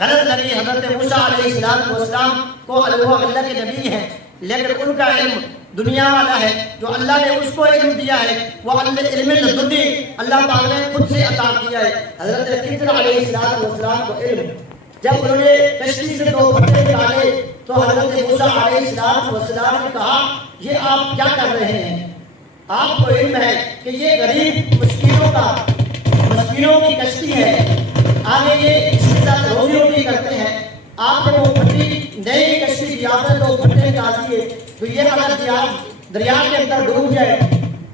غلط لگی حضرت موسیٰ علیہ السلام کو وہ اللہ کے نبی ہیں، لیکن ان کا علم دنیا والا ہے، جو اللہ نے اس کو علم دیا ہے وہ علم لدنی اللہ پاک نے خود سے عطا کیا ہے۔ حضرت خضر علیہ السلام کو علم، جب انہوں نے کشتی سے 2 پھٹے نکالے تو حضرت موسیٰ علیہ السلام نے کہا یہ آپ کیا کر رہے ہیں؟ آپ کو علم ہے کہ یہ غریب مسکینوں کی کشتی ہے، آگے یہ اس کے ساتھ روزی روٹی کرتے ہیں، آپ نے وہ پھٹی نئی کشتی کی آپ نے 2 پھٹے نکال دیے تو یہ اگر دریا کے اندر ڈوب جائے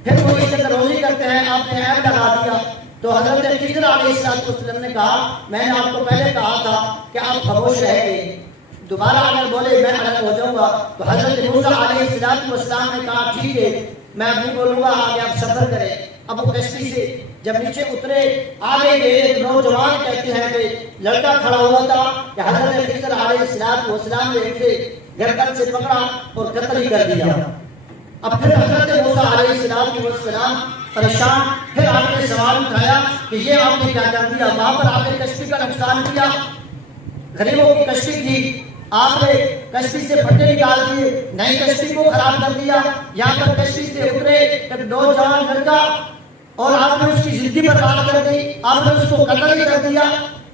پھر وہ اس کے اندر روزی کرتے ہیں، آپ نے عیب لگا دیا۔ تو حضرت خضر علیہ السلام نے کہا میں نے آپ کو پہلے کہا تھا کہ آپ خاموش رہیں گے، دوبارہ اگر بولے میں الگ ہو جاؤں گا۔ تو حضرت موسیٰ علیہ السلام نے کہا ٹھیک ہے میں اب نہیں بولوں گا، آگے آپ سفر کریں۔ اب وہ کشتی سے جب نیچے اترے، آگے گئے، ایک نوجوان کہتے ہیں کہ لڑکا کھڑا ہوا تھا کہ حضرت خضر علیہ السلام نے اسے گردن سے پکڑا اور قتل ہی کر دیا۔ اب پھر حضرت موسیٰ علیہ السلام پریشان، پھر آپ نے سوال اٹھایا کہ یہ آپ نے کیا کر دیا؟ وہاں پر آپ نے کشتی کا نقصان کیا، غریبوں کی کشتی تھی، آپ نے کشتی سے پھٹے نکال دیے، نئی کشتی کو خراب کر دیا۔ یہاں پر کشتی سے اترے ایک نوجوان لڑکا اور آپ نے اس کی زندگی برباد کر دی، آپ نے اس کو قتل ہی کر دیا۔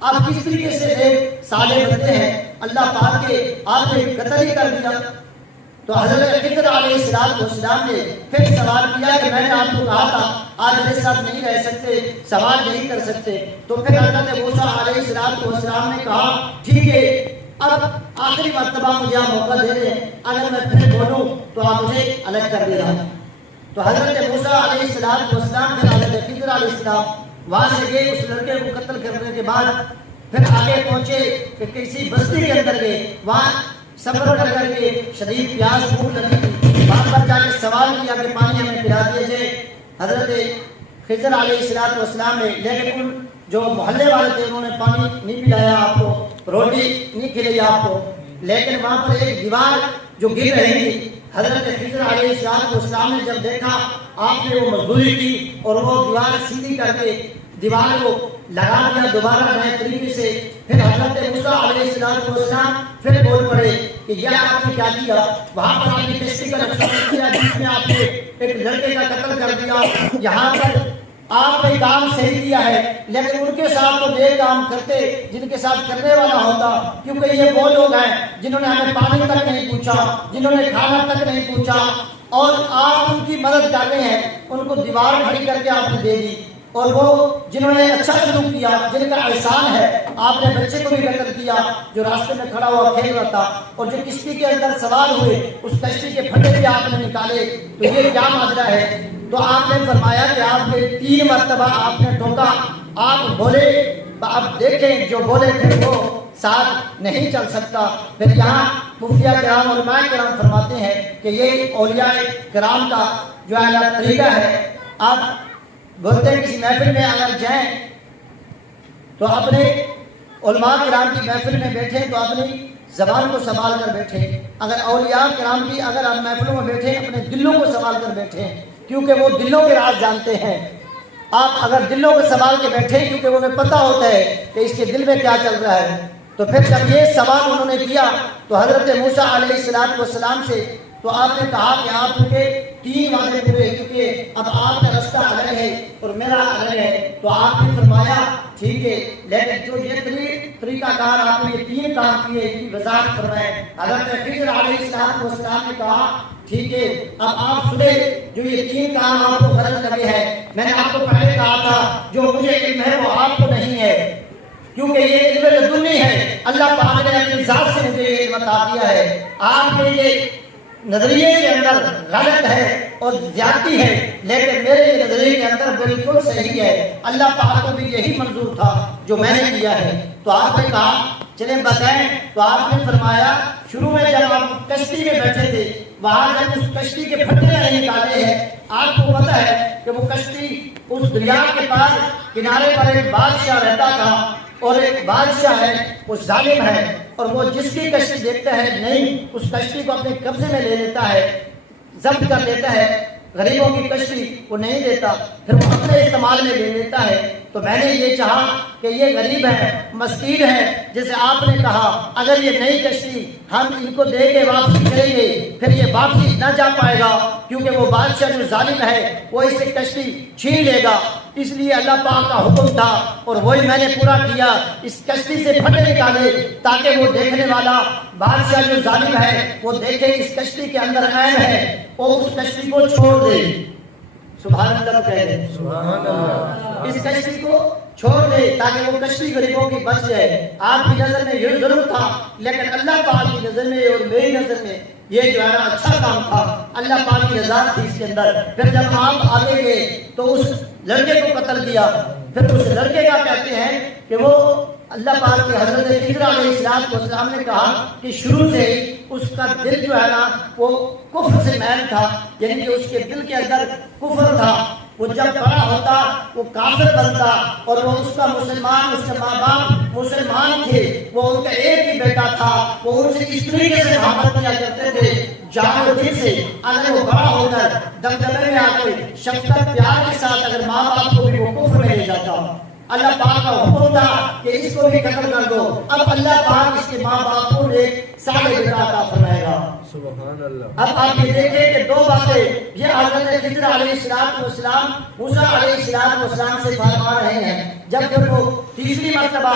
آپ کس طریقے سے ایک صالح بندے ہیں اللہ پاک کے، آپ نے قتل ہی کر دیا۔ تو حضرت خضر علیہ السلام نے پھر سوال کیا کہ میں نے آپ کو کہا تھا آج میرے ساتھ نہیں رہ سکتے، سوال نہیں کر سکتے۔ تو پھر حضرت موسیٰ علیہ السلام نے کہا ٹھیک ہے اب آخری مرتبہ مجھے آپ موقع دے دیں، اگر میں پھر بولوں تو آپ مجھے الگ کر دے رہا۔ تو حضرت موسیٰ علیہ السلام پھر حضرت خضر علیہ السلام وہاں سے گئے، اس لڑکے کو قتل کرنے کے بعد پھر آگے پہنچے کہ کسی بستی کے اندر گئے، وہاں سفر کر کے شدید پیاس بھوک لگی تھی، وہاں پر جا کے سوال کیا کہ پانی ہمیں پلا دیے جائے۔ حضرت خضر علیہ السلام نے، لیکن ان جو محلے والے تھے انہوں نے پانی نہیں پلایا آپ کو، روٹی نہیں کھلائی آپ کو، لیکن وہاں پر ایک دیوار جو گر رہی تھی، حضرت خضر علیہ السلام نے جب دیکھا آپ نے وہ مزدوری کی اور وہ دیوار سیدھی کر کے دیوار کو لگا دیا دوبارہ نئے طریقے سے۔ پھر حضرت موسیٰ علیہ السلام پھر بول پڑے کہ یہ آپ نے کیا کیا؟ وہاں پر آپ نے کشتی کا نقصان کیا جس میں آپ نے ایک لڑکے کا قتل کر دیا۔ یہاں پر آپ نے کام صحیح کیا ہے، لیکن ان کے ساتھ تو یہ کام کرتے جن کے ساتھ کرنے والا ہوتا، کیونکہ یہ وہ لوگ ہیں جنہوں نے ہمیں پانی تک نہیں پوچھا، جنہوں نے کھانا تک نہیں پوچھا، اور آپ ان کی مدد کر رہے ہیں، ان کو دیوار کھڑی کر کے آپ نے دے دی۔ اور وہ جنہوں نے اچھا سلوک کیا، جن کا احسان ہے، آپ نے بچے کو بھی قتل کیا جو راستے میں کھڑا ہوا کھیل رہا تھا، اور جو کشتی کے اندر سوار ہوئے اس کشتی کے پھٹے بھی آپ نے نکالے۔ تو یہ کیا ماجرا ہے؟ تو آپ نے فرمایا کہ آپ نے 3 مرتبہ آپ نے ٹھوکا، آپ بولے، اب دیکھیں جو بولے پھر وہ ساتھ نہیں چل سکتا۔ پھر یہاں مفتیہ کرام علماء کرام فرماتے ہیں کہ یہ اولیاء کرام کا جو ہے نا طریقہ ہے۔ آپ بولتے ہیں کسی محفل میں اگر جائیں تو اپنے علماء کرام کی محفل میں بیٹھیں تو اپنی زبان کو سنبھال کر بیٹھیں، اگر اولیاء کرام کی اگر آپ محفلوں میں بیٹھیں اپنے دلوں کو سنبھال کر بیٹھیں، کیونکہ وہ دلوں کے راز جانتے ہیں۔ آپ اگر دلوں کو سنبھال کے بیٹھیں کیونکہ انہیں پتہ ہوتا ہے کہ اس کے دل میں کیا چل رہا ہے۔ تو پھر جب یہ سوال انہوں نے کیا تو حضرت موسیٰ علیہ السلام سے تو آپ نے کہا کہ آپ کے 3 وعدے پورے، کیونکہ اب آپ کا رستہ الگ ہے اور میرا الگ ہے۔ تو آپ نے فرمایا ٹھیک ہے، لیکن جو یہ طریقہ کار آپ نے یہ 3 کام کیے ان کی وضاحت فرمائے۔ حضرت خضر علیہ السلام نے کہا ٹھیک ہے اب آپ سنیں، جو یہ 3 کام آپ کو غلط لگے ہیں، میں نے آپ کو پہلے کہا تھا جو مجھے علم ہے وہ آپ کو نہیں ہے، کیونکہ یہ علم لدنی ہے، اللہ پاک نے اپنی ذات سے مجھے یہ علم عطا کیا ہے۔ آپ کے یہ نظریے کے اندر غلط ہے اور زیادتی ہے، لیکن میرے نظریے کے اندر بالکل صحیح ہے، اللہ پاک کو بھی یہی منظور تھا جو میں نے کیا ہے۔ تو آپ نے کہا چلیں بتائیں، تو آپ نے فرمایا شروع میں جب آپ کشتی میں بیٹھے تھے وہاں جب اس کشتی کے پھٹے نہیں نکالے ہیں، آپ کو پتہ ہے کہ وہ کشتی اس دریا کے پاس کنارے پر ایک بادشاہ رہتا تھا، اور ایک بادشاہ ہے وہ ظالم ہے، اور وہ جس کی کشتی دیکھتا ہے نہیں اس کشتی کو اپنے قبضے میں لے لیتا ہے، ضبط کر لیتا ہے۔ غریبوں کی کشتی وہ نہیں دیتا، پھر وہ اپنے استعمال میں لے لیتا ہے۔ تو میں نے یہ چاہا کہ یہ غریب ہے، مسکین ہے، جیسے آپ نے کہا اگر یہ نئی کشتی ہم ان کو دے کے واپسی کریں گے پھر یہ واپسی نہ جا پائے گا، کیونکہ وہ بادشاہ جو ظالم ہے وہ اس سے کشتی چھین لے گا۔ اس لیے اللہ پاک کا حکم تھا اور وہی میں نے پورا کیا، اس کشتی سے پھٹے نکالے تاکہ وہ دیکھنے والا بادشاہ جو ظالم ہے وہ دیکھے اس کشتی کے اندر عین ہے اور اس کشتی کو چھوڑ دے۔ سبحان اللہ کہہ دے، سبحان اللہ۔ اس کشتی کو چھوڑ دے تاکہ وہ کشتی غریبوں کی بچ جائے۔ آپ کی نظر میں یہ ضرور تھا، لیکن اللہ پاک کی نظر میں اور میری نظر میں یہ جو ہے نا اچھا کام تھا، اللہ پاک کی رضا تھی اس کے اندر۔ پھر جب آپ آگے گئے تو اس لڑکے کو قتل کیا، پھر اس لڑکے کا کہتے ہیں کہ وہ اللہ پاک کے حضرت خضر علیہ السلام نے کہا کہ شروع سے ہی اس کا دل جو ہے نا وہ کفر سے میل تھا، یعنی کہ اس کے دل کے اندر کفر تھا۔ وہ جب بڑا ہوتا وہ کافر بنتا، اور وہ اس کا مسلمان، اس کے ماں باپ مسلمان تھے، وہ ان کا ایک ہی بیٹا تھا، وہ ان سے اس طریقے سے محبت کیا کرتے تھے جان و دل سے۔ اگر وہ بڑا ہو کر دمدمے میں آ کے شفقت پیار کے ساتھ اگر ماں باپ کو بھی وہ کفر میں لے جاتا، اللہ پاک کا حکم تھا کہ اس کو بھی قتل کر دو۔ اب اللہ پاک اس کے ماں باپ کو ایک صالح بیٹا عطا فرمائے گا۔ سبحان اللہ۔ اب آپ یہ دیکھیں کہ دو باتیں یہ حضرت خضر علیہ السلام موسیٰ علیہ السلام سے فرما رہے ہیں۔ جب وہ تیسری مرتبہ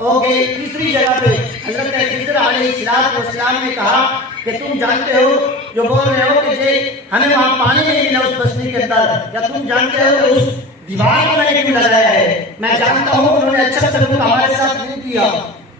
ہو گئی، تیسری جگہ پہ حضرت خضر علیہ السلام نے کہا کہ تم جانتے ہو جو بول رہے ہو کہ ہمیں وہاں پانی نہیں ملا اس بستی کے اندر، کیا تم جانتے ہو کہ اس دیوار کو میں نے کیوں لگایا ہے؟ میں جانتا ہوں انہوں نے اچھا سلوک ہمارے ساتھ نہیں کیا،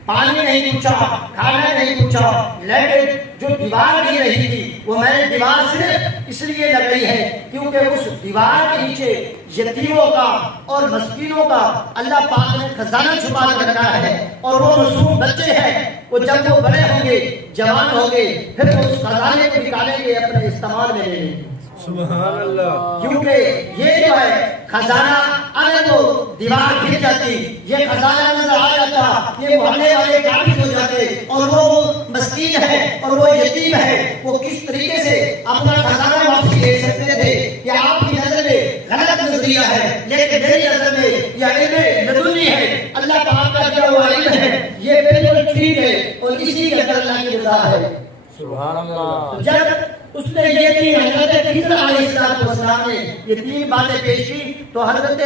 پانی نہیں پوچھا، کھانا نہیں پوچھا، لیکن جو دیوار بھی رہی تھی وہ میں نے دیوار صرف اس لیے لگائی ہے کیونکہ اس دیوار کے نیچے یتیموں کا اور مسکینوں کا اللہ پاک نے خزانہ چھپا کر رکھا ہے، اور وہ معصوم بچے ہیں، وہ جب وہ بڑے ہوں گے، جوان ہوں گے، پھر وہ اس خزانے کو نکالیں گے، اپنے استعمال میں لیں گے۔ سبحان اللہ۔ کیونکہ یہ جو ہے خزانہ اگر وہ دیوار گر جاتی، یہ خزانہ نظر آ جاتا، یہ محلے والے قابض ہو جاتے، اور وہ مسکین ہے اور وہ یتیم ہے، وہ کس طریقے سے اپنا خزانہ واپسی لے سکتے تھے؟ یہ آپ کی نظر میں غلط نظریہ ہے، لیکن میری نظر میں یہ علم لدنی ہے، اللہ پاک کا دیا ہوا علم ہے، یہ بالکل ٹھیک ہے، اور اسی کے اندر اللہ کی رضا ہے۔ سبحان اللہ۔ جب اس نے یہ تین حضرت خضر علیہ السلام نے یہ تین باتیں پیش کی تو حضرت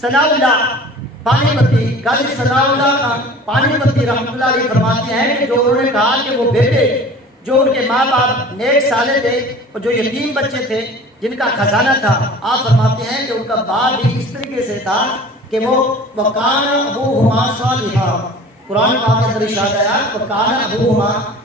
ثناء اللہ پانی پتی قاضی ثناء اللہ خان پانی پتی رحمۃ اللہ علیہ فرماتے ہیں کہ جو انہوں نے کہا کہ وہ بیٹے جو ان کے ماں باپ نیک صالح تھے اور جو یتیم بچے تھے جن کا خزانہ تھا، آپ فرماتے ہیں کہ ان کا باپ بھی اس طریقے سے تھا کہ وہ وَكَانَ أَبُوهُمَا صَالِحًا، قرآن پاک کے اندر ارشاد آیا وَكَانَ أَبُوهُمَا